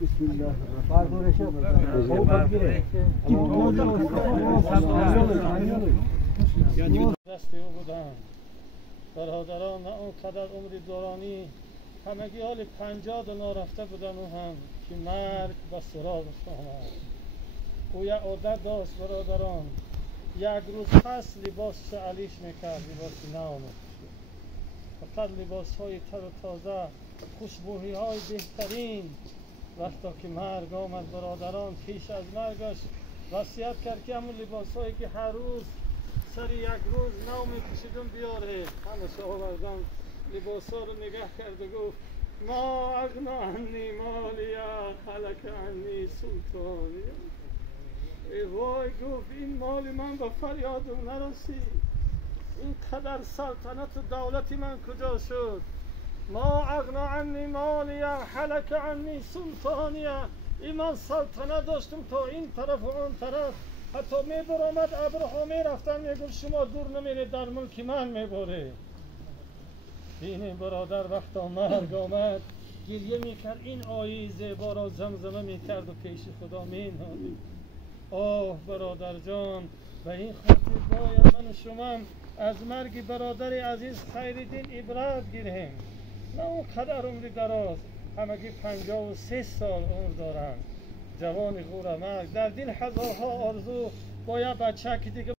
بسم الله دست او بودن برادران نه اونقدر عمر دورانی همگی حال 50 نارفته بودن او هم که مرگ به سراغش آمد. او یک عادت داشت برادران، یک روز پس لباسش علیش میکرد، لباس نو میپوشید، فقط لباس های تر و تازه، خوشبویی های بهترین. وقتی که مرگ آمد برادران، پیش از مرگش وصیت کرد که همون لباس هایی که هر روز سر یک روز نو میپوشیدم بیاره. همه آوردن لباس ها رو نگه کرد و گفت ما اغنا عنی مالیا هلک عنی سلطانی. ای وای، گفت این مال من به فریادم نرسید، این قدر سلطنت و دولتی من کجا شد؟ ما اغنا عنی مالیا هلک عنی سلطانیه. این من سلطنت داشتم تا این طرف و اون طرف، حتی میبرامد ابرها میرفتن میگفت شما دور نمیرید، در ملک من میبره. این برادر وقت مرگ آمد گریه میکرد، این آیه زیبا را زمزمه میکرد و پیش خدا مینالید. آه برادر جان، به این خاطر باید من و شما از مرگ برادر عزیز خیرالدین عبرت گیریم. نه اون قدر عمر دراز، همگی 53 سال عمر دارند، جوان غور مرگ، در دل هزارها آرزو با یک بچه که دیگه